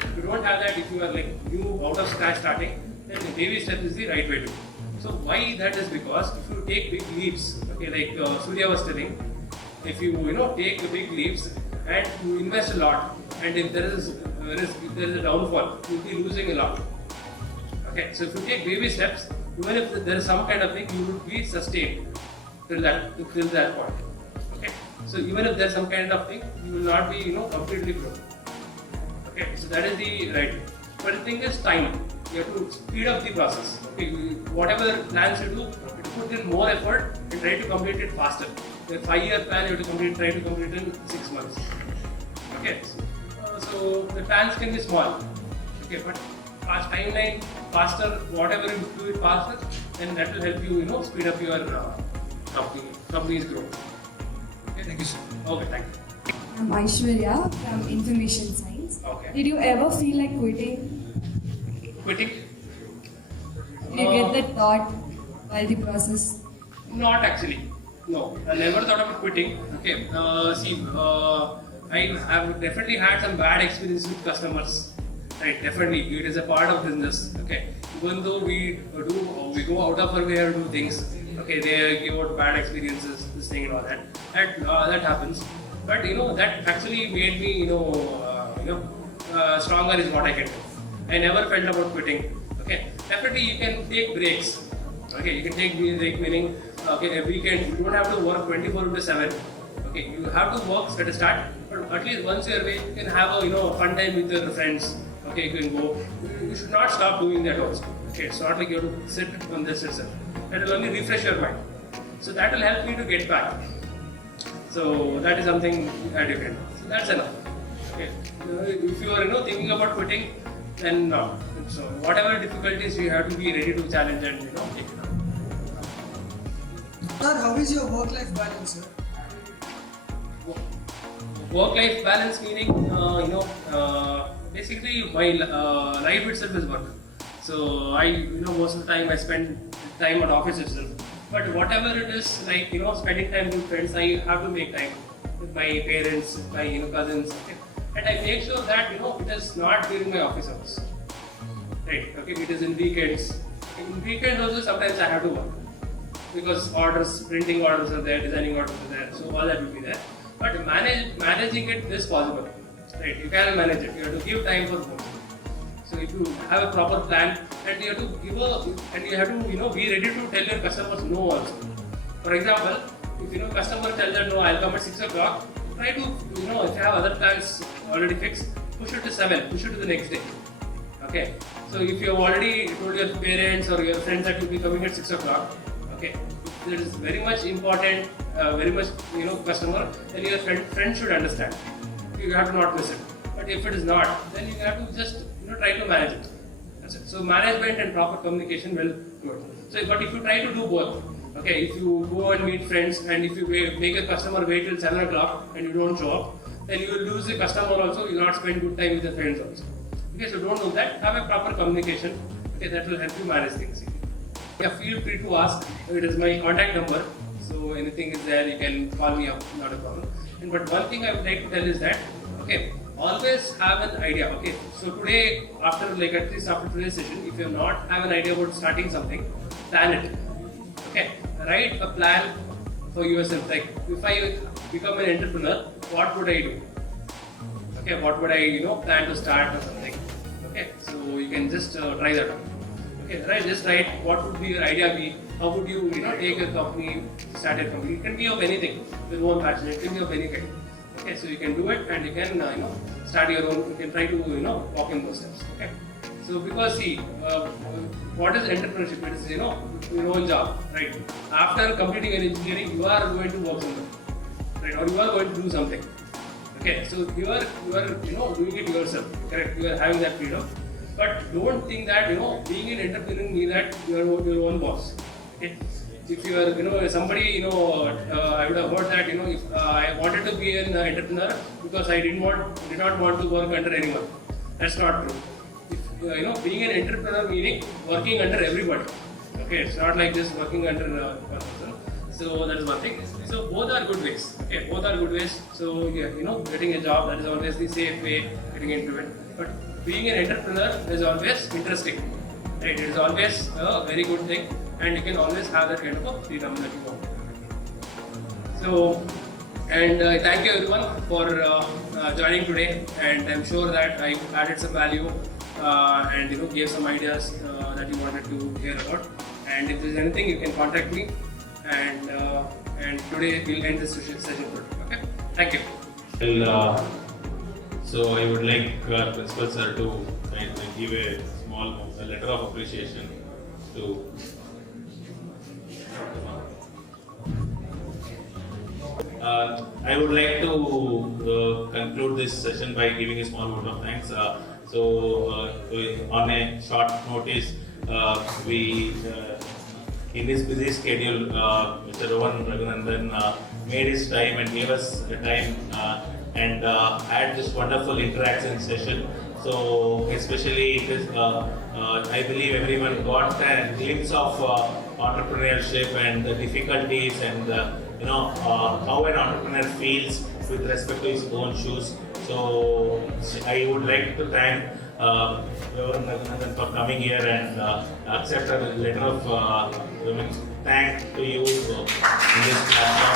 If you don't have that, if you are new out of scratch starting, then the baby step is the right way to do. So why that is because if you take big leaps, okay, like Surya was telling, if you take the big leaps and you invest a lot, and if there is a downfall, you'll be losing a lot. Okay, so if you take baby steps, even if there is some kind of thing, you will be sustained till that point. Okay, so even if there is some kind of thing, you will not be completely broke. Okay, so that is the right way. But the thing is time. You have to speed up the process. Okay, whatever plans you do, you put in more effort and try to complete it faster. The 5-year plan you have to try to complete in 6 months. Okay, so the plans can be small. Okay, but fast timeline, faster, whatever you do it faster, then that will help you speed up your company's growth. Okay, Thank you, sir. Okay, thank you. I'm Aishwarya from Information Science. Okay. Did you ever feel like quitting? Quitting? Did you get that thought while the process? Not actually. No, I never thought of quitting. Okay, I have definitely had some bad experiences with customers. Right, definitely, it is a part of business. Okay, even though we go out of our way to do things, okay, they give out bad experiences, this thing and all that, and that happens. But that actually made me stronger is what I can do. I never felt about quitting. Okay, definitely you can take breaks. Okay, you can take break meaning okay, a weekend you don't have to work 24/7. Okay, you have to work at a start, but at least once you're away, you can have a fun time with your friends. Okay, you can go. You should not stop doing that also. Okay, it's not like you have to sit on this itself. That will only refresh your mind. So that will help me to get back. So that is something that you can do. So that's enough. Okay, if you are thinking about quitting, then no. So whatever difficulties you have to be ready to challenge and take it up. Sir, how is your work-life balance, sir? Work-life balance meaning, basically my life itself is work. So I, most of the time I spend time at office itself. But whatever it is, like spending time with friends, I have to make time with my parents, with my cousins, okay? And I make sure that it is not during my office hours. Right? Okay, it is in weekends. In weekends also sometimes I have to work because printing orders are there, designing orders are there, so all that will be there. But managing it is possible. Right? You can manage it. You have to give time for both. So if you have a proper plan and you have to be ready to tell your customers no also. For example, if customer tells them no, I'll come at 6 o'clock. Try to if you have other plans already fixed, push it to 7, push it to the next day. Okay. So if you have already told your parents or your friends that you'll be coming at 6 o'clock, okay, that is very much important, very much customer, then your friend should understand. You have to not miss it. But if it is not, then you have to just try to manage it. That's it. So management and proper communication will do it. So, but if you try to do both, okay, if you go and meet friends and if you make a customer wait till 7 o'clock and you don't show up, then you will lose the customer also. You will not spend good time with your friends also. Okay, so don't do that. Have a proper communication. Okay, that will help you manage things. Yeah, feel free to ask. It is my contact number. So anything is there, you can call me up. Not a problem. But one thing I would like to tell is that okay, always have an idea. Okay, so today after at least after today's session, if you not have an idea about starting something, plan it. Okay, write a plan for yourself. Like if I become an entrepreneur, what would I do? Okay, what would I plan to start or something? Okay, so you can just try that out. Okay, right, just write what would be your idea be, how would you take your company, start your company. It can be of anything, your own passion, it can be of any kind. Okay, so you can do it and you can start your own, you can try to walk in those steps. Okay, so because see, what is entrepreneurship? It is your own job, right? After completing an engineering, you are going to work somewhere, right? Or you are going to do something. Okay, so you are doing it yourself, correct? You are having that freedom, but don't think that being an entrepreneur means that you are your own boss. Okay, if you are somebody I would have heard that if I wanted to be an entrepreneur because I did not want to work under anyone. That's not true. If, being an entrepreneur meaning working under everybody. Okay, it's not like just working under one person. So that is one thing. So both are good ways. Okay, both are good ways. So yeah, getting a job, that is always the safe way, getting into it. But being an entrepreneur is always interesting. Right? It is always a very good thing, and you can always have that kind of a freedom that you want. So, and thank you everyone for joining today. And I'm sure that I added some value and gave some ideas that you wanted to hear about. And if there's anything, you can contact me. And today we'll end this session today. Okay, thank you. Well, so I would like Principal Sir to give a small letter of appreciation to. I would like to conclude this session by giving a small vote of thanks. On a short notice, we. In this busy schedule, Mr. Rohan Raghunandan made his time and gave us the time and had this wonderful interaction session. So especially it is, I believe everyone got a glimpse of entrepreneurship and the difficulties and how an entrepreneur feels with respect to his own shoes. So I would like to thank Reverend Raghunandan for coming here and accept a letter of thanks to you in this platform.